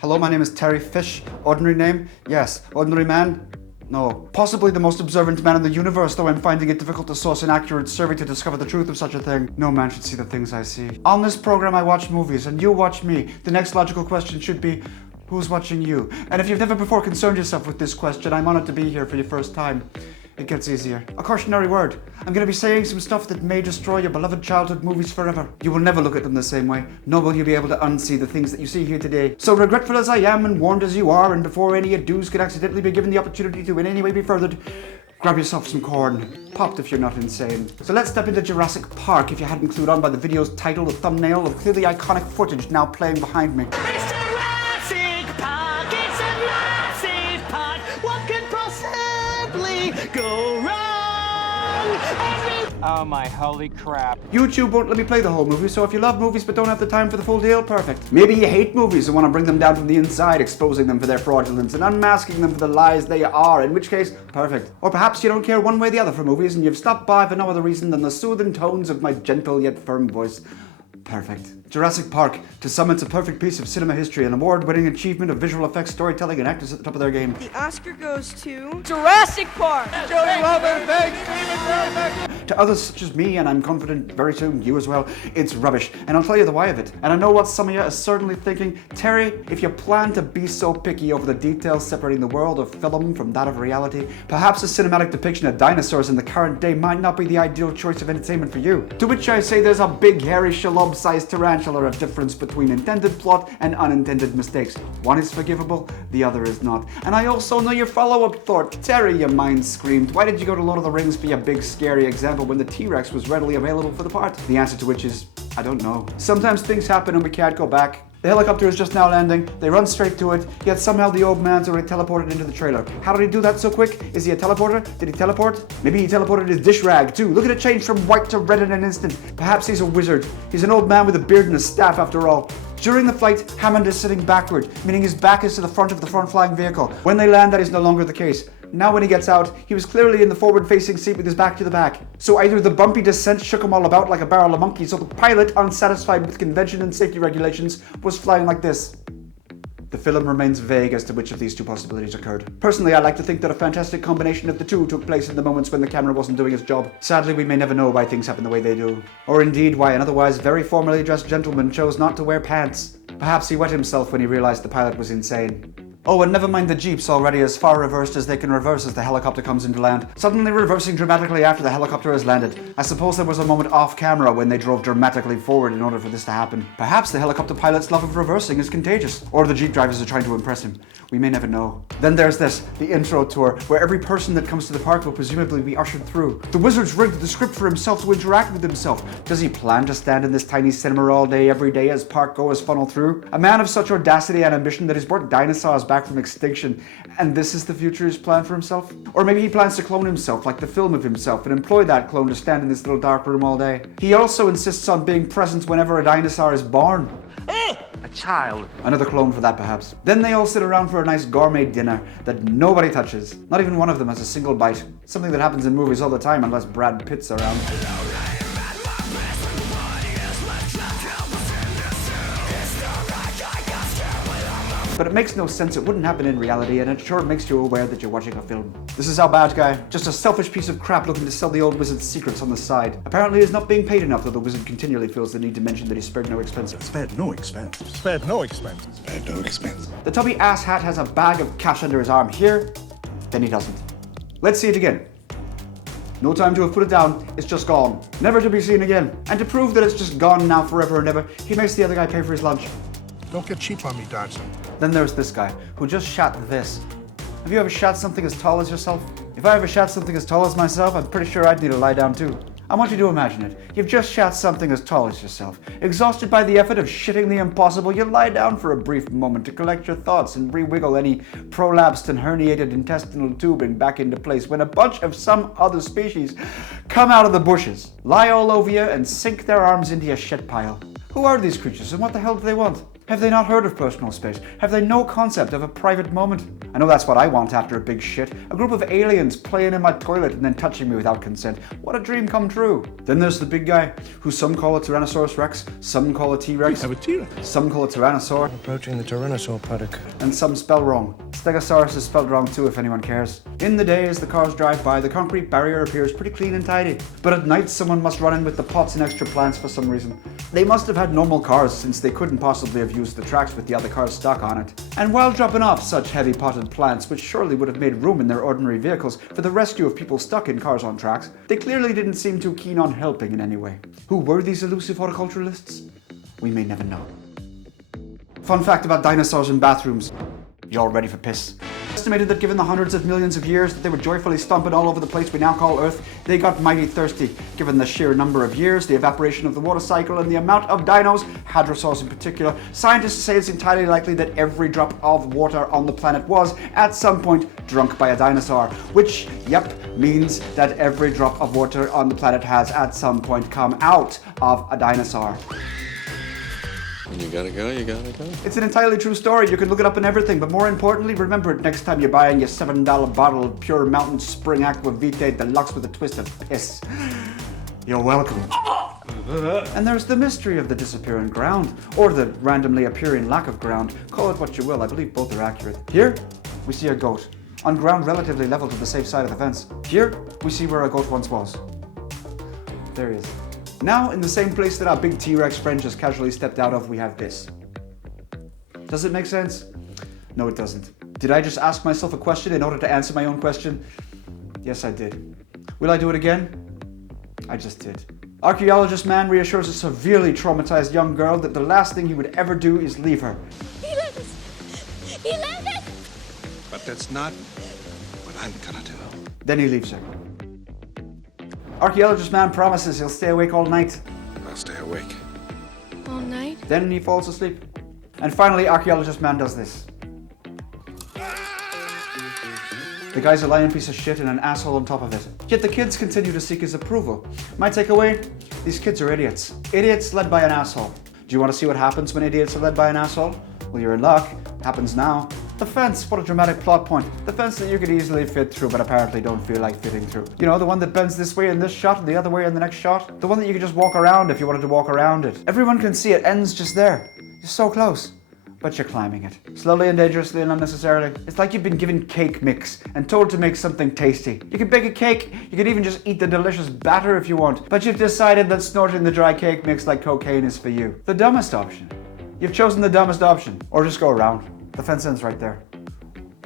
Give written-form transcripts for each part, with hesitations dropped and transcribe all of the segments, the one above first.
Hello, my name is Terry Phish. Ordinary name? Yes. Ordinary man? No. Possibly the most observant man in the universe, though I'm finding it difficult to source an accurate survey to discover the truth of such a thing. No man should see the things I see. On this program, I watch movies, and you watch me. The next logical question should be, who's watching you? And if you've never before concerned yourself with this question, I'm honored to be here for your first time. It gets easier. A cautionary word. I'm going to be saying some stuff that may destroy your beloved childhood movies forever. You will never look at them the same way, nor will you be able to unsee the things that you see here today. So regretful as I am and warned as you are, and before any ados could accidentally be given the opportunity to in any way be furthered, grab yourself some corn. Popped if you're not insane. So let's step into Jurassic Park if you hadn't clued on by the video's title, the thumbnail, of clearly iconic footage now playing behind me. Go wrong! Oh my holy crap. YouTube won't let me play the whole movie, so if you love movies but don't have the time for the full deal, perfect. Maybe you hate movies and want to bring them down from the inside, exposing them for their fraudulence and unmasking them for the lies they are, in which case, perfect. Or perhaps you don't care one way or the other for movies and you've stopped by for no other reason than the soothing tones of my gentle yet firm voice. Perfect. Jurassic Park, to some it's a perfect piece of cinema history, an award-winning achievement of visual effects, storytelling, and actors at the top of their game. The Oscar goes to Jurassic Park! Jody Robert, thanks, Steven. To others such as me, and I'm confident very soon you as well, it's rubbish, and I'll tell you the why of it. And I know what some of you are certainly thinking, Terry, if you plan to be so picky over the details separating the world of film from that of reality, perhaps a cinematic depiction of dinosaurs in the current day might not be the ideal choice of entertainment for you. To which I say there's a big, hairy, shalob-sized tarantula of difference between intended plot and unintended mistakes. One is forgivable, the other is not. And I also know your follow-up thought. Terry, your mind screamed, why did you go to Lord of the Rings for your big, scary example when the T-Rex was readily available for the part? The answer to which is, I don't know. Sometimes things happen and we can't go back. The helicopter is just now landing, they run straight to it, yet somehow the old man's already teleported into the trailer. How did he do that so quick? Is he a teleporter? Did he teleport? Maybe he teleported his dish rag too. Look at it change from white to red in an instant. Perhaps he's a wizard. He's an old man with a beard and a staff after all. During the flight, Hammond is sitting backward, meaning his back is to the front of the front-flying vehicle. When they land, that is no longer the case. Now when he gets out, he was clearly in the forward-facing seat with his back to the back. So either the bumpy descent shook him all about like a barrel of monkeys, or the pilot, unsatisfied with convention and safety regulations, was flying like this. The film remains vague as to which of these two possibilities occurred. Personally, I like to think that a fantastic combination of the two took place in the moments when the camera wasn't doing its job. Sadly, we may never know why things happen the way they do. Or indeed, why an otherwise very formally dressed gentleman chose not to wear pants. Perhaps he wet himself when he realized the pilot was insane. Oh, and never mind the jeeps, already as far reversed as they can reverse as the helicopter comes into land, suddenly reversing dramatically after the helicopter has landed. I suppose there was a moment off camera when they drove dramatically forward in order for this to happen. Perhaps the helicopter pilot's love of reversing is contagious, or the jeep drivers are trying to impress him. We may never know. Then there's this, the intro tour, where every person that comes to the park will presumably be ushered through. The wizard's rigged the script for himself to interact with himself. Does he plan to stand in this tiny cinema all day, every day as park goers funnel through? A man of such audacity and ambition that he's brought dinosaurs back from extinction, and this is the future he's planned for himself? Or maybe he plans to clone himself, like the film of himself, and employ that clone to stand in this little dark room all day. He also insists on being present whenever a dinosaur is born. A child. Another clone for that, perhaps. Then they all sit around for a nice gourmet dinner that nobody touches. Not even one of them has a single bite. Something that happens in movies all the time unless Brad Pitt's around. But it makes no sense, it wouldn't happen in reality, and it sure makes you aware that you're watching a film. This is our bad guy, just a selfish piece of crap looking to sell the old wizard's secrets on the side. Apparently he's not being paid enough, though the wizard continually feels the need to mention that he spared no expense. Spared no expense. Spared no expense. Spared no expense. The tubby asshat has a bag of cash under his arm here, then he doesn't. Let's see it again. No time to have put it down, it's just gone. Never to be seen again. And to prove that it's just gone now forever and ever, he makes the other guy pay for his lunch. Don't get cheap on me, Dodson. Then there's this guy, who just shot this. Have you ever shot something as tall as yourself? If I ever shot something as tall as myself, I'm pretty sure I'd need to lie down too. I want you to imagine it. You've just shot something as tall as yourself. Exhausted by the effort of shitting the impossible, you lie down for a brief moment to collect your thoughts and re-wiggle any prolapsed and herniated intestinal tubing back into place when a bunch of some other species come out of the bushes, lie all over you, and sink their arms into your shit pile. Who are these creatures and what the hell do they want? Have they not heard of personal space? Have they no concept of a private moment? I know that's what I want after a big shit. A group of aliens playing in my toilet and then touching me without consent. What a dream come true. Then there's the big guy, who some call a Tyrannosaurus Rex, some call a T-Rex, Have a T-Rex. some call a Tyrannosaur, Approaching the Tyrannosaur paddock. and some spell wrong. Stegosaurus is spelled wrong too, if anyone cares. In the day, as the cars drive by, the concrete barrier appears pretty clean and tidy. But at night, someone must run in with the pots and extra plants for some reason. They must have had normal cars, since they couldn't possibly have used the tracks with the other cars stuck on it. And while dropping off such heavy potted plants, which surely would have made room in their ordinary vehicles for the rescue of people stuck in cars on tracks, they clearly didn't seem too keen on helping in any way. Who were these elusive horticulturalists? We may never know. Fun fact about dinosaurs in bathrooms. You all ready for piss? Estimated that given the hundreds of millions of years that they were joyfully stomping all over the place we now call Earth, they got mighty thirsty. Given the sheer number of years, the evaporation of the water cycle, and the amount of dinos, hadrosaurs in particular, scientists say it's entirely likely that every drop of water on the planet was, at some point, drunk by a dinosaur. Which, yep, means that every drop of water on the planet has, at some point, come out of a dinosaur. When you gotta go, you gotta go. It's an entirely true story. You can look it up and everything, but more importantly, remember it next time you're buying your $7 bottle of pure Mountain Spring Aqua Vitae Deluxe with a twist of piss. You're welcome. And there's the mystery of the disappearing ground, or the randomly appearing lack of ground. Call it what you will, I believe both are accurate. Here, we see a goat, on ground relatively level to the safe side of the fence. Here, we see where a goat once was. There he is. Now, in the same place that our big T-Rex friend just casually stepped out of, we have this. Does it make sense? No, it doesn't. Did I just ask myself a question in order to answer my own question? Yes, I did. Will I do it again? I just did. Archaeologist man reassures a severely traumatized young girl that the last thing he would ever do is leave her. He lives! He lives! But that's not what I'm gonna do. Then he leaves her. Archaeologist man promises he'll stay awake all night. I'll stay awake. All night? Then he falls asleep. And finally, archaeologist man does this. The guy's a lying piece of shit and an asshole on top of it. Yet the kids continue to seek his approval. My takeaway? These kids are idiots. Idiots led by an asshole. Do you want to see what happens when idiots are led by an asshole? Well, you're in luck. Happens now. The fence, what a dramatic plot point. The fence that you could easily fit through but apparently don't feel like fitting through. You know, the one that bends this way in this shot and the other way in the next shot? The one that you could just walk around if you wanted to walk around it. Everyone can see it ends just there. You're so close. But you're climbing it. Slowly and dangerously and unnecessarily. It's like you've been given cake mix and told to make something tasty. You can bake a cake, you could even just eat the delicious batter if you want, but you've decided that snorting the dry cake mix like cocaine is for you. The dumbest option. You've chosen the dumbest option. Or just go around. The fence ends right there.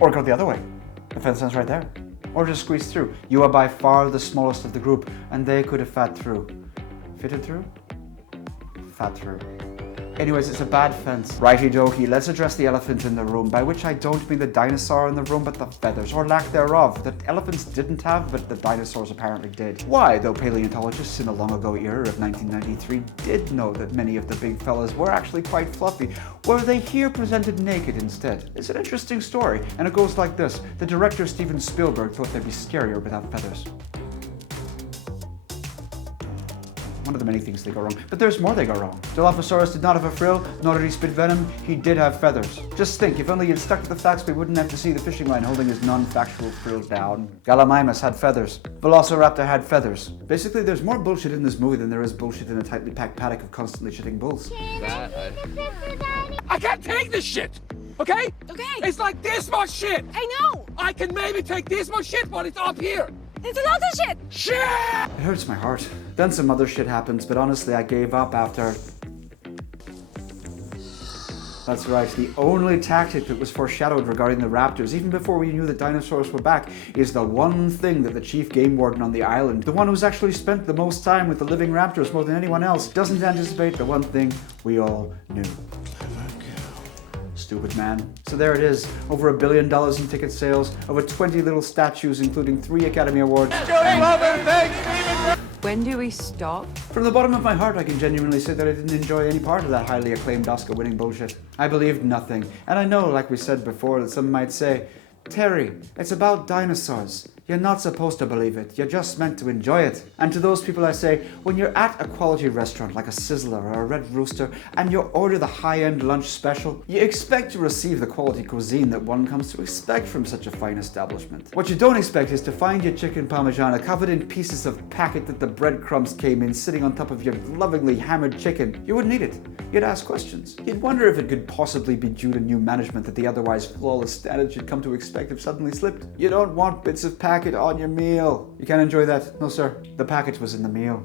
Or go the other way. The fence ends right there. Or just squeeze through. You are by far the smallest of the group, and they could have fat through. Fitted through? Fat through. Anyways, it's a bad fence. Righty dokey, let's address the elephant in the room, by which I don't mean the dinosaur in the room, but the feathers, or lack thereof, that elephants didn't have, but the dinosaurs apparently did. Why, though paleontologists in the long ago era of 1993 did know that many of the big fellas were actually quite fluffy, were they here presented naked instead? It's an interesting story, and it goes like this. The director Steven Spielberg thought they'd be scarier without feathers. One of the many things they go wrong. But there's more they go wrong. Dilophosaurus did not have a frill, nor did he spit venom. He did have feathers. Just think, if only you'd stuck to the facts, we wouldn't have to see the fishing line holding his non-factual frill down. Gallimimus had feathers. Velociraptor had feathers. Basically, there's more bullshit in this movie than there is bullshit in a tightly packed paddock of constantly shitting bulls. I can't take this shit! Okay? Okay. It's like this much shit! I know! I can maybe take this much shit, but it's up here! It's a lot of shit! Shit! It hurts my heart. Then some other shit happens, but honestly, I gave up after... That's right, the only tactic that was foreshadowed regarding the raptors, even before we knew that dinosaurs were back, is the one thing that the chief game warden on the island, the one who's actually spent the most time with the living raptors more than anyone else, doesn't anticipate the one thing we all knew. Stupid man. So there it is, over $1 billion in ticket sales, over 20 little statues including 3 Academy Awards. When do we stop? From the bottom of my heart, I can genuinely say that I didn't enjoy any part of that highly acclaimed Oscar-winning bullshit. I believed nothing. And I know, like we said before, that some might say, Terry, it's about dinosaurs. You're not supposed to believe it, you're just meant to enjoy it. And to those people I say, when you're at a quality restaurant like a Sizzler or a Red Rooster and you order the high-end lunch special, you expect to receive the quality cuisine that one comes to expect from such a fine establishment. What you don't expect is to find your chicken parmigiana covered in pieces of packet that the breadcrumbs came in sitting on top of your lovingly hammered chicken. You wouldn't eat it. You'd ask questions. You'd wonder if it could possibly be due to new management that the otherwise flawless standards you'd come to expect have suddenly slipped. You don't want bits of packet on your meal. You can't enjoy that. No, sir. The packet was in the meal.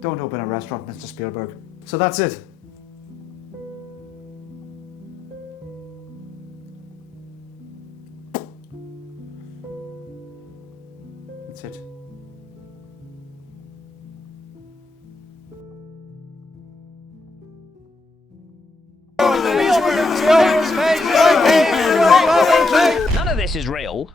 Don't open a restaurant, Mr. Spielberg. So that's it. That's it. None of this is real.